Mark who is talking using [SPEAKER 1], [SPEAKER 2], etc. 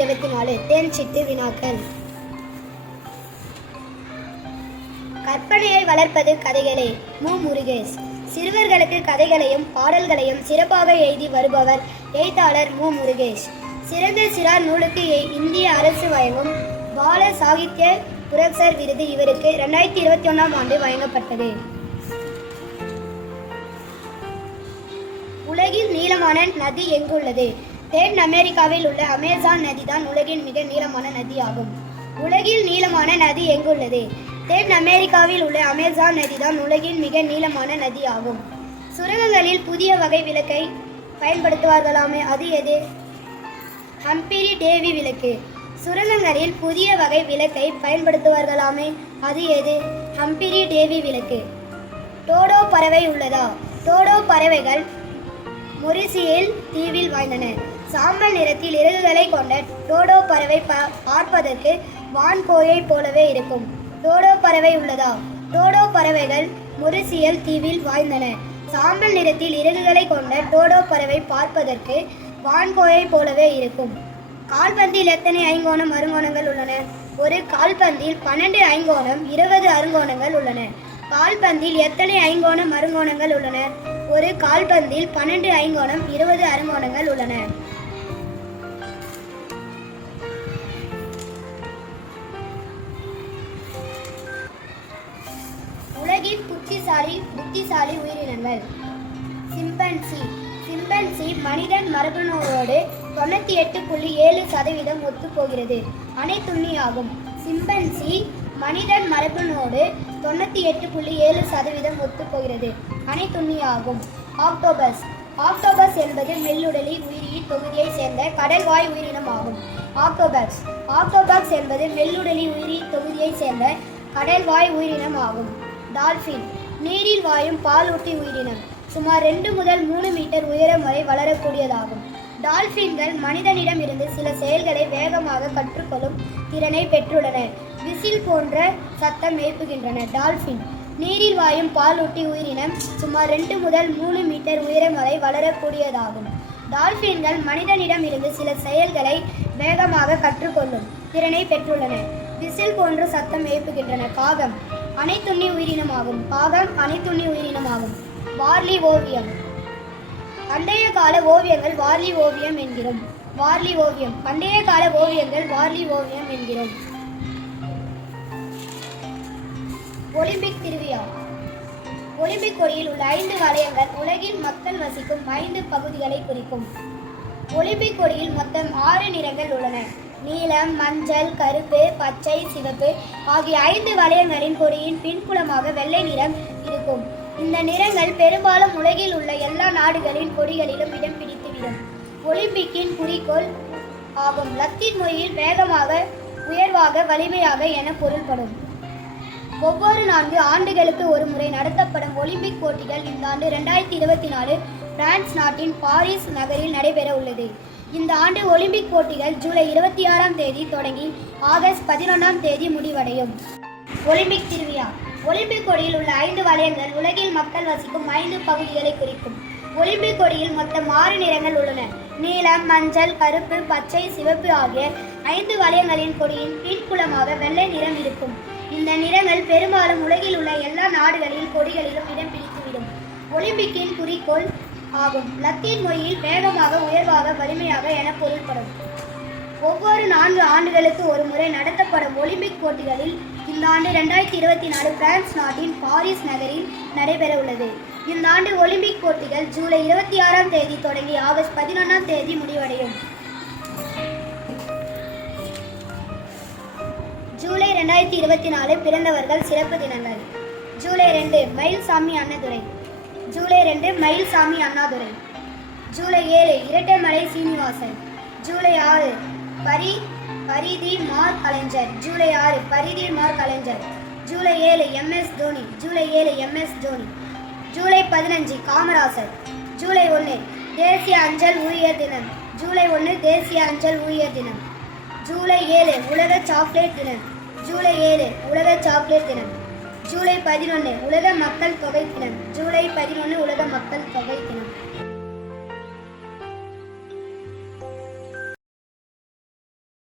[SPEAKER 1] இருபத்தி நாலு தேன் சிட்டு வினாக்கள். கற்பனையை வளர்ப்பது கதைகளே. மு. முருகேஷ். சிறுவர்களுக்கு கதைகளையும் பாடல்களையும் சிறப்பாக எழுதி வருபவர் எழுத்தாளர் மு. முருகேஷ். சிறந்த சிறார் நூலுக்கு இந்திய அரசு வழங்கும் பால சாகித்ய புரஸ்கார் விருது இவருக்கு ரெண்டாயிரத்தி இருபத்தி ஒன்றாம் ஆண்டு வழங்கப்பட்டது. உலகில் நீளமான நதி எங்குள்ளது? தென் அமெரிக்காவில் உள்ள அமேசான் நதிதான் உலகின் மிக நீளமான நதி ஆகும் உலகில் நீளமான நதி எங்குள்ளது? தென் அமெரிக்காவில் உள்ள அமேசான் நதிதான் உலகின் மிக நீளமான நதி ஆகும் சுரங்கங்களில் புதிய வகை விளக்கை பயன்படுத்துவார்களாமே அது எது? ஹம்பிரி டேவி விளக்கு. சுரங்கங்களில் புதிய வகை விளக்கை பயன்படுத்துவார்களாமே அது எது? ஹம்பிரி டேவி விளக்கு. டோடோ பறவை உள்ளதா? டோடோ பறவைகள் மொரிசியல் தீவில் வாழ்ந்தன. சாம்பல் நிறத்தில் இறகுகளை கொண்ட டோடோ பறவை ப- பார்ப்பதற்கு வான்கோயை போலவே இருக்கும். டோடோ பறவை உள்ளதா? டோடோ பறவைகள் மொரிசியல் தீவில் வாய்ந்தன சாம்பல் நிறத்தில் இறகுகளை கொண்ட டோடோ பறவை பார்ப்பதற்கு வான்கோயை போலவே இருக்கும். கால்பந்தில் எத்தனை ஐங்கோணம் அருங்கோணங்கள் உள்ளன? ஒரு கால்பந்தில் பன்னெண்டு ஐங்கோணம் இருபது அருங்கோணங்கள் உள்ளன. கால்பந்தில் எத்தனை ஐங்கோணம் அருங்கோணங்கள் உள்ளன? ஒரு கால்பந்தில் பன்னெண்டு ஐங்கோணம் இருபது அருங்கோணங்கள் உள்ளன. புத்திசாலி புத்திசாலி உயிரினங்கள். சிம்பன்சி. சிம்பன்சி மனிதன் மரபணுவோடு தொண்ணூற்றி எட்டு புள்ளி ஏழு சதவீதம் ஒத்துப்போகிறது. அனைத்துண்ணியாகும். சிம்பன்சி மனிதன் மரபணுவோடு தொண்ணூற்றி எட்டு புள்ளி ஏழு சதவீதம் ஒத்துப்போகிறது. அனைத்துண்ணியாகும். ஆக்டோபஸ். ஆக்டோபஸ் என்பது மெல்லுடலி உயிரி தொகுதியை சேர்ந்த கடல்வாய் உயிரினம் ஆகும் ஆக்டோபக்ஸ் ஆக்டோபஸ் என்பது மெல்லுடலி உயிரி தொகுதியை சேர்ந்த கடல்வாய் உயிரினம் ஆகும் டால்ஃபின் நீரில் வாயும் பாலூட்டி உயிரினம். சுமார் ரெண்டு முதல் மூணு மீட்டர் உயரம் வரை வளரக்கூடியதாகும். டால்பின்கள் மனிதனிடம் இருந்து சில செயல்களை வேகமாக கற்றுக்கொள்ளும் திறனை பெற்றுள்ளன. விசில் போன்ற சத்தம் எழுப்புகின்றன. டால்பின். நீரில் வாயும் பாலூட்டி உயிரினம் சுமார் ரெண்டு முதல் மூணு மீட்டர் உயரம் வரை வளரக்கூடியதாகும். டால்பின்கள் மனிதனிடம் இருந்து சில செயல்களை வேகமாக கற்றுக்கொள்ளும் திறனை பெற்றுள்ளன. விசில் போன்ற சத்தம் எழுப்புகின்றன. காகம். அனைத்துண்ணி உயிரினமாகும். பாகம் அனைத்துண்ணி உயிரினமாகும். வார்லி ஓவியம். பண்டைய கால ஓவியங்கள் வார்லி ஓவியம் என்கிறோம். வார்லி ஓவியம். பண்டைய கால ஓவியங்கள் வார்லி ஓவியம் என்கிறோம். ஒலிம்பிக் திருவிழா. ஒலிம்பிக் கொடியில் உள்ள ஐந்து வளையங்கள் உலகின் மக்கள் வசிக்கும் ஐந்து பகுதிகளை குறிக்கும். ஒலிம்பிக் கொடியில் மொத்தம் ஆறு நிறங்கள் உள்ளன. நீலம் மஞ்சள் கருப்பு பச்சை சிவப்பு ஆகிய ஐந்து வளையங்களின் கொடியின் பின்புலமாக வெள்ளை நிறம் இருக்கும். இந்த நிறங்கள் பெரும்பாலும் உலகில் உள்ள எல்லா நாடுகளின் கொடிகளிலும் இடம் பிடித்துவிடும். ஒலிம்பிக்கின் குறிக்கோள் ஆகும். லத்தீன் மொழியில் வேகமாக உயர்வாக வலிமையாக என பொருள்படும். ஒவ்வொரு நான்கு ஆண்டுகளுக்கு ஒரு முறை நடத்தப்படும் ஒலிம்பிக் போட்டிகள் இந்த ஆண்டு ரெண்டாயிரத்தி இருபத்தி நாலு பிரான்ஸ் நாட்டின் பாரிஸ் நகரில் நடைபெற உள்ளது இந்த ஆண்டு ஒலிம்பிக் போட்டிகள் ஜூலை இருபத்தி ஆறாம் தேதி தொடங்கி ஆகஸ்ட் பதினொன்றாம் தேதி முடிவடையும். ஒலிம்பிக் திருவிழா. ஒலிம்பிக் கொடியில் உள்ள ஐந்து வளையங்கள் உலகில் மக்கள் வசிக்கும் ஐந்து பகுதிகளை குறிக்கும். ஒலிம்பிக் கொடியில் மொத்தம் ஆறு நிறங்கள் உள்ளன. நீலம் மஞ்சள் கருப்பு பச்சை சிவப்பு ஆகிய ஐந்து வளையங்களின் கொடியின் பின்புலமாக வெள்ளை நிறம் இருக்கும். இந்த நிறங்கள் பெரும்பாலும் உலகில் உள்ள எல்லா நாடுகளில் கொடிகளிலும் இடம் பிடித்துவிடும். ஒலிம்பிக்கின் குறிக்கோள் ஆகும். லத்தீன் மொழியில் வேகமாக உயர்வாக வலிமையாக என பொருள்படும். ஒவ்வொரு நான்கு ஆண்டுகளுக்கு ஒரு முறை நடத்தப்படும் ஒலிம்பிக் போட்டிகளில் இந்த ஆண்டு ரெண்டாயிரத்தி இருபத்தி நாலு பிரான்ஸ் நாட்டின் பாரிஸ் நகரில் நடைபெற உள்ளது. இந்த ஆண்டு ஒலிம்பிக் போட்டிகள் ஜூலை இருபத்தி ஆறாம் தேதி தொடங்கி ஆகஸ்ட் பதினொன்றாம் தேதி முடிவடையும். ஜூலை ரெண்டாயிரத்தி இருபத்தி நாலு பிறந்தவர்கள் சிறப்பு தினங்கள். ஜூலை ரெண்டு மயில்சாமி அன்னதுரை. ஜூலை ரெண்டு மயில்சாமி அண்ணாதுரை. ஜூலை ஏழு இரட்டைமலை சீனிவாசன். ஜூலை ஆறு பரி பரிதி மார் கலைஞர். ஜூலை ஆறு பரிதி மார் கலைஞர். ஜூலை ஏழு எம்எஸ் தோனி. ஜூலை ஏழு எம்எஸ் தோனி. ஜூலை பதினஞ்சு காமராசர். ஜூலை ஒன்று தேசிய அஞ்சல் ஊழியர் தினம். ஜூலை ஒன்று தேசிய அஞ்சல் ஊழியர் தினம். ஜூலை ஏழு உலக சாக்லேட் தினம். ஜூலை ஏழு உலக சாக்லேட் தினம். ஜூலை பதினொன்று உலக மக்கள் தொகை தினம். ஜூலை பதினொன்று உலக மக்கள் தொகை தினம்.